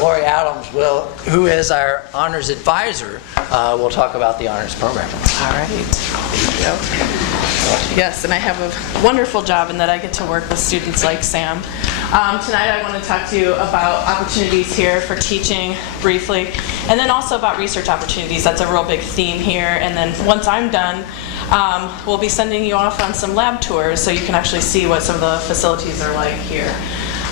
Lori Adams who is our honors advisor, will talk about the honors program. All right. Thank you. Yes, and I have a wonderful job in that I get to work with students like Sam. Tonight I want to talk to you about opportunities here for teaching briefly, and then also about research opportunities. That's a real big theme here. And then once I'm done, we'll be sending you off on some lab tours so you can actually see what some of the facilities are like here.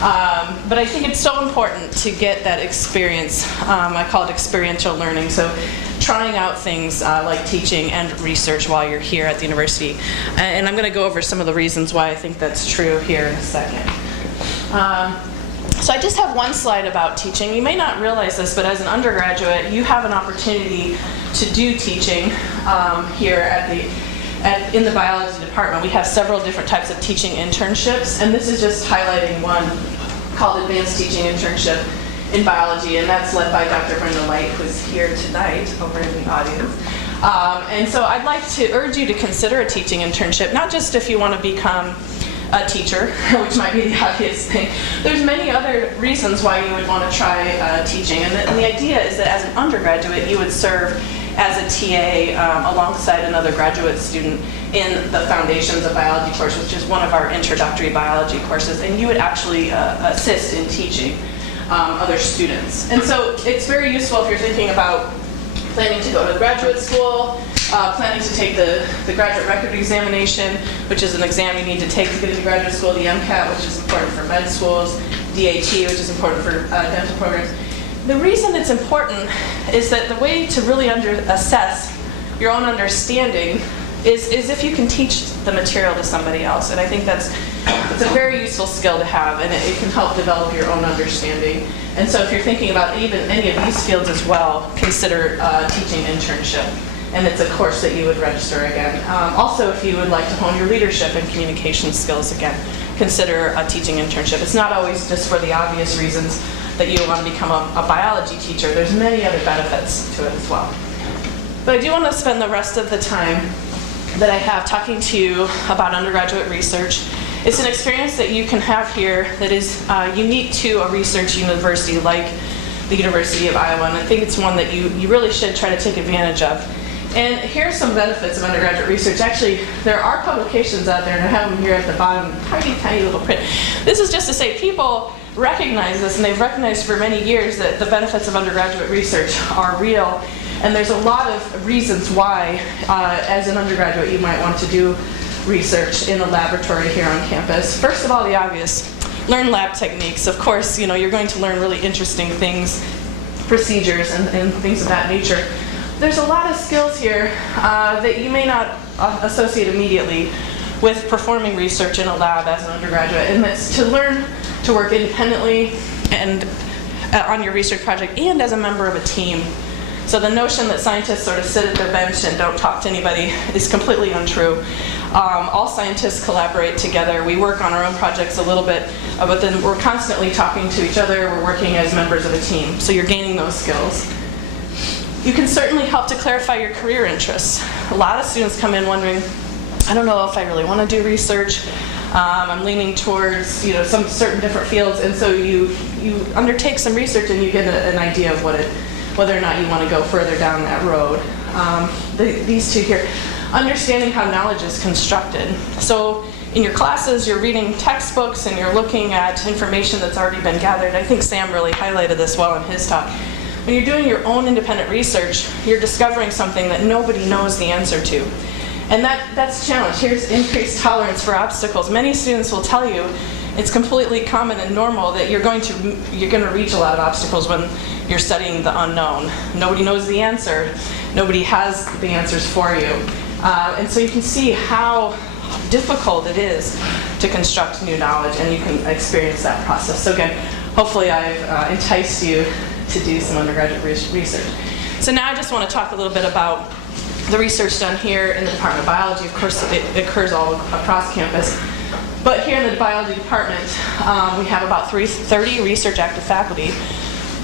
But I think it's so important to get that experience. I call it experiential learning. So trying out things like teaching and research while you're here at the university. And I'm going to go over some of the reasons why I think that's true here in a second. So I just have one slide about teaching. You may not realize this, but as an undergraduate, you have an opportunity to do teaching here in the biology department. We have several different types of teaching internships, and this is just highlighting one called Advanced Teaching Internship in Biology, and that's led by Dr. Brenda Light, who's here tonight over in the audience. And so I'd like to urge you to consider a teaching internship, not just if you want to become a teacher, which might be the obvious thing. There's many other reasons why you would want to try teaching, and the idea is that as an undergraduate, you would serve as a TA alongside another graduate student in the Foundations of Biology course, which is one of our introductory biology courses, and you would actually assist in teaching other students. And so it's very useful if you're thinking about planning to go to graduate school, planning to take the graduate record examination, which is an exam you need to take to get into graduate school, the MCAT, which is important for med schools, DAT, which is important for dental programs. The reason it's important is that the way to really assess your own understanding is if you can teach the material to somebody else. And I think it's a very useful skill to have, and it can help develop your own understanding. And so if you're thinking about even any of these fields as well, consider teaching internship. And it's a course that you would register again. Also, if you would like to hone your leadership and communication skills again, consider a teaching internship. It's not always just for the obvious reasons that you want to become a biology teacher. There's many other benefits to it as well. But I do want to spend the rest of the time that I have talking to you about undergraduate research. It's an experience that you can have here that is unique to a research university like the University of Iowa, and I think it's one that you really should try to take advantage of. And here are some benefits of undergraduate research. Actually, there are publications out there, and I have them here at the bottom, tiny, tiny little print. This is just to say people recognize this, and they've recognized for many years that the benefits of undergraduate research are real. And there's a lot of reasons why, as an undergraduate, you might want to do research in a laboratory here on campus. First of all, the obvious, learn lab techniques. Of course, you're going to learn really interesting things, procedures, and things of that nature. There's a lot of skills here that you may not associate immediately with performing research in a lab as an undergraduate, and that's to learn to work independently and on your research project and as a member of a team. So the notion that scientists sort of sit at their bench and don't talk to anybody is completely untrue. All scientists collaborate together. We work on our own projects a little bit, but then we're constantly talking to each other. We're working as members of a team. So you're gaining those skills. You can certainly help to clarify your career interests. A lot of students come in wondering, I don't know if I really want to do research. I'm leaning towards some certain different fields, and so you undertake some research and you get an idea of whether or not you want to go further down that road. These two here, understanding how knowledge is constructed. So in your classes, you're reading textbooks and you're looking at information that's already been gathered. I think Sam really highlighted this well in his talk. When you're doing your own independent research, you're discovering something that nobody knows the answer to. And that's a challenge. Here's increased tolerance for obstacles. Many students will tell you it's completely common and normal that you're going to reach a lot of obstacles when you're studying the unknown. Nobody knows the answer. Nobody has the answers for you. And so you can see how difficult it is to construct new knowledge, and you can experience that process. So again, hopefully I've enticed you to do some undergraduate research. So now I just want to talk a little bit about the research done here in the Department of Biology. Of course, it occurs all across campus. But here in the biology department, we have about 30 research active faculty.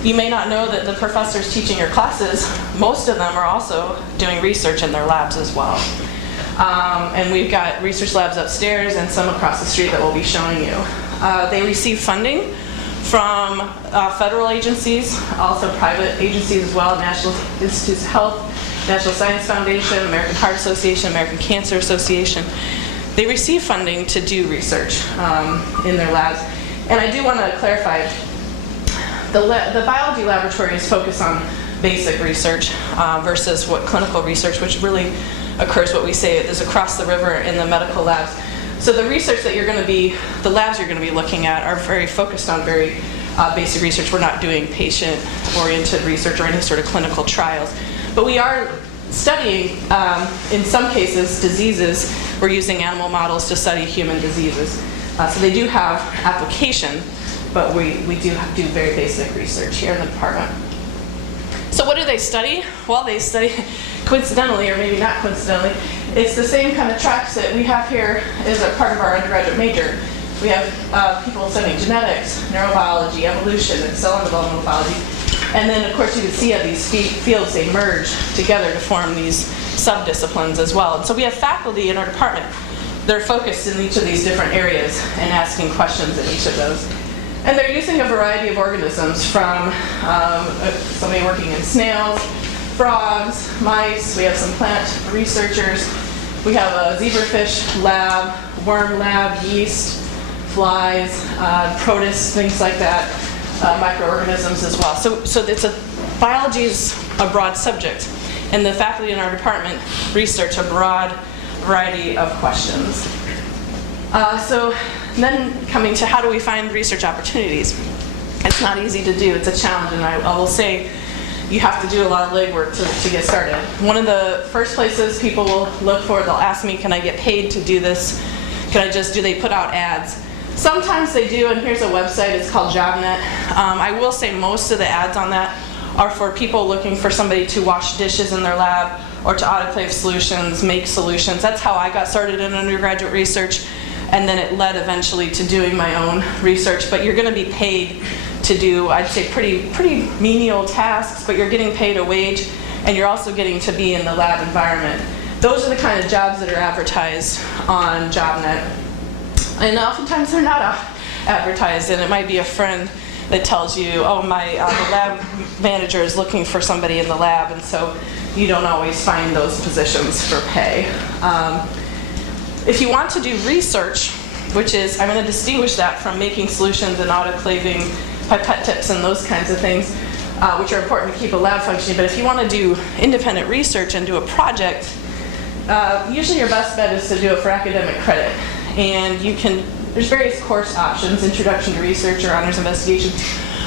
You may not know that the professors teaching your classes, most of them are also doing research in their labs as well. And we've got research labs upstairs and some across the street that we'll be showing you. They receive funding from federal agencies, also private agencies as well, National Institutes of Health, National Science Foundation, American Heart Association, American Cancer Association. They receive funding to do research in their labs. And I do want to clarify, the biology laboratories focus on basic research versus what clinical research, which really occurs, what we say is across the river in the medical labs. So the research that you're going to be, the labs you're going to be looking at are very focused on very basic research. We're not doing patient-oriented research or any sort of clinical trials. But we are studying, in some cases, diseases. We're using animal models to study human diseases. So they do have application, but we do very basic research here in the department. So what do they study? Well, they study, coincidentally, or maybe not coincidentally, it's the same kind of tracks that we have here as a part of our undergraduate major. We have people studying genetics, neurobiology, evolution, and cell and developmental biology. And then, of course, you can see how these fields, they merge together to form these subdisciplines as well. And so we have faculty in our department. They're focused in each of these different areas and asking questions in each of those. And they're using a variety of organisms, from somebody working in snails, frogs, mice. We have some plant researchers. We have a zebrafish lab, worm lab, yeast, flies, protists, things like that, microorganisms as well. So biology is a broad subject, and the faculty in our department research a broad variety of questions. So then coming to how do we find research opportunities? It's not easy to do. It's a challenge, and I will say you have to do a lot of legwork to get started. One of the first places people will look for, they'll ask me, can I get paid to do this? Do they put out ads? Sometimes they do, and here's a website, it's called JobNet. I will say most of the ads on that are for people looking for somebody to wash dishes in their lab or to autoclave solutions, make solutions. That's how I got started in undergraduate research, and then it led eventually to doing my own research. But you're going to be paid to do, I'd say, pretty menial tasks, but you're getting paid a wage, and you're also getting to be in the lab environment. Those are the kind of jobs that are advertised on JobNet. And oftentimes they're not advertised, and it might be a friend that tells you, oh, the lab manager is looking for somebody in the lab, and so you don't always find those positions for pay. If you want to do research, which is, I'm going to distinguish that from making solutions and autoclaving pipette tips and those kinds of things, which are important to keep a lab functioning, but if you want to do independent research and do a project, usually your best bet is to do it for academic credit. And there's various course options, Introduction to Research or Honors Investigation,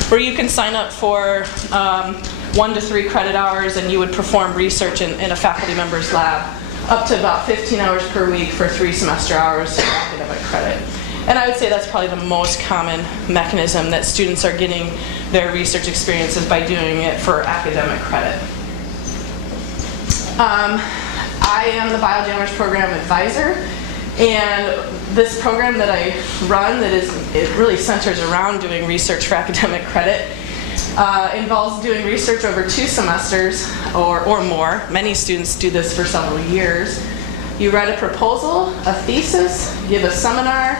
where you can sign up for 1 to 3 credit hours, and you would perform research in a faculty member's lab, up to about 15 hours per week for 3 semester hours for academic credit. And I would say that's probably the most common mechanism that students are getting their research experiences, by doing it for academic credit. I am the Biology Honors Program advisor, and this program that I run, it really centers around doing research for academic credit, involves doing research over 2 semesters or more. Many students do this for several years. You write a proposal, a thesis, give a seminar,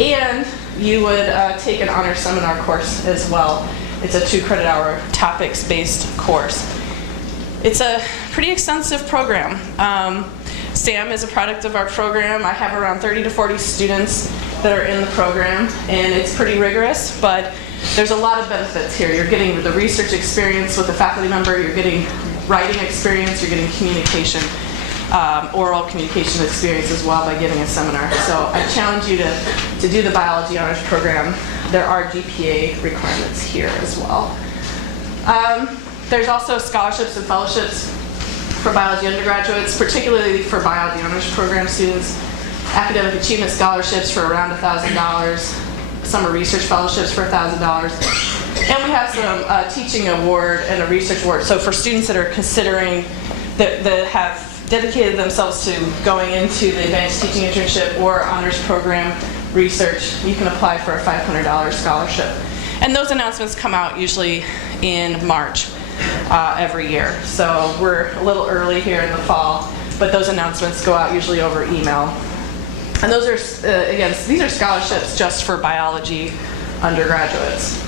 and you would take an honors seminar course as well. It's a 2 credit hour topics-based course. It's a pretty extensive program. SAM is a product of our program. I have around 30 to 40 students that are in the program, and it's pretty rigorous, but there's a lot of benefits here. You're getting the research experience with a faculty member, you're getting writing experience, you're getting communication, oral communication experience as well by giving a seminar. So I challenge you to do the Biology Honors Program. There are GPA requirements here as well. There's also scholarships and fellowships for biology undergraduates, particularly for Biology Honors Program students. Academic achievement scholarships for around $1,000, summer research fellowships for $1,000, and we have some teaching award and a research award. So for students that are considering, that have dedicated themselves to going into the advanced teaching internship or honors program research, you can apply for a $500 scholarship. And those announcements come out usually in March every year. So we're a little early here in the fall, but those announcements go out usually over email. And those are, again, these are scholarships just for biology undergraduates.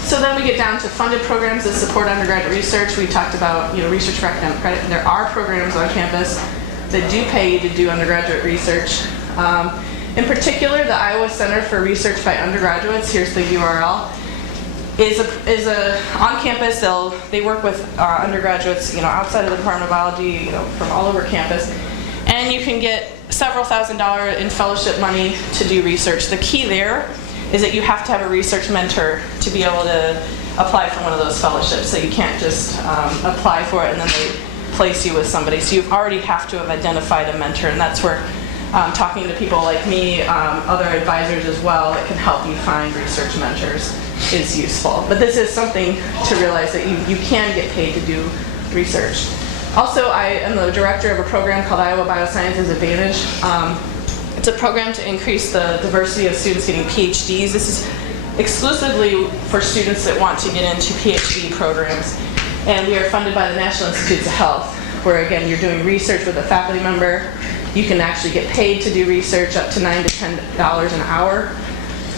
So then we get down to funded programs that support undergraduate research. We talked about, research for academic credit. There are programs on campus that do pay you to do undergraduate research. In particular, the Iowa Center for Research by Undergraduates, here's the URL, is on campus. They work with undergraduates, outside of the Department of Biology, from all over campus, and you can get several $1,000s in fellowship money to do research. The key there is that you have to have a research mentor to be able to apply for one of those fellowships. So you can't just apply for it and then they place you with somebody. So you already have to have identified a mentor, and that's where talking to people like me, other advisors as well, that can help you find research mentors is useful. But this is something to realize that you can get paid to do research. Also, I am the director of a program called Iowa Biosciences Advantage. It's a program to increase the diversity of students getting PhDs. This is exclusively for students that want to get into PhD programs. And we are funded by the National Institutes of Health, where again, you're doing research with a faculty member. You can actually get paid to do research up to $9 to $10 an hour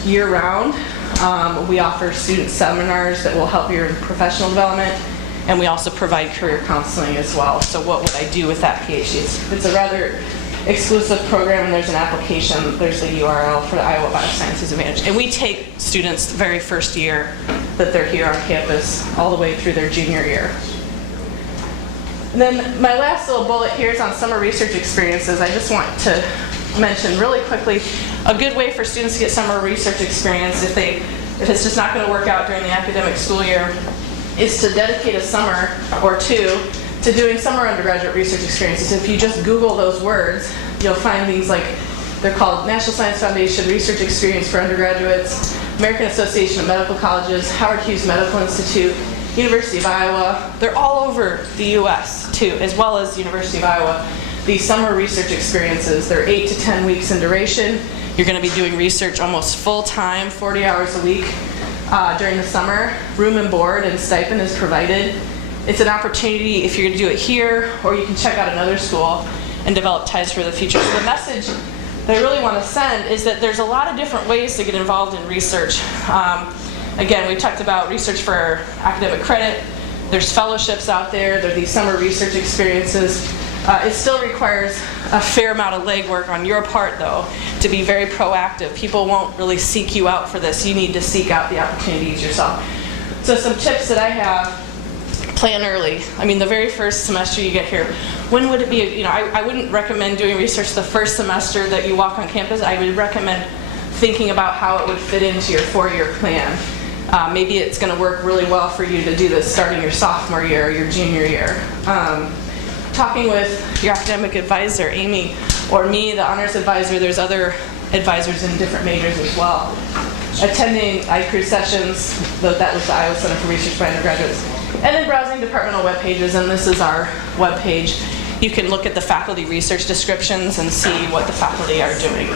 year-round. We offer student seminars that will help your professional development, and we also provide career counseling as well. So what would I do with that PhD? It's a rather exclusive program, and there's an application. There's the URL for the Iowa Biosciences Advantage. And we take students the very first year that they're here on campus all the way through their junior year. And then my last little bullet here is on summer research experiences. I just want to mention really quickly a good way for students to get summer research experience if it's just not going to work out during the academic school year is to dedicate a summer or two to doing summer undergraduate research experiences. If you just Google those words, you'll find these, like, they're called National Science Foundation Research Experience for Undergraduates, American Association of Medical Colleges, Howard Hughes Medical Institute, University of Iowa. They're all over the US too, as well as University of Iowa. These summer research experiences, they're 8 to 10 weeks in duration. You're going to be doing research almost full-time, 40 hours a week during the summer. Room and board and stipend is provided. It's an opportunity if you're going to do it here, or you can check out another school and develop ties for the future. So the message that I really want to send is that there's a lot of different ways to get involved in research. Again, we talked about research for academic credit. There's fellowships out there. There are these summer research experiences. It still requires a fair amount of legwork on your part, though, to be very proactive. People won't really seek you out for this. You need to seek out the opportunities yourself. So some tips that I have: plan early. I mean, the very first semester you get here, when would it be? I wouldn't recommend doing research the first semester that you walk on campus. I would recommend thinking about how it would fit into your 4-year plan. Maybe it's going to work really well for you to do this starting your sophomore year or your junior year. Talking with your academic advisor, Amy, or me, the honors advisor. There's other advisors in different majors as well. Attending ICRU sessions, that was the Iowa Center for Research by Undergraduates. And then browsing departmental web pages, and this is our web page. You can look at the faculty research descriptions and see what the faculty are doing.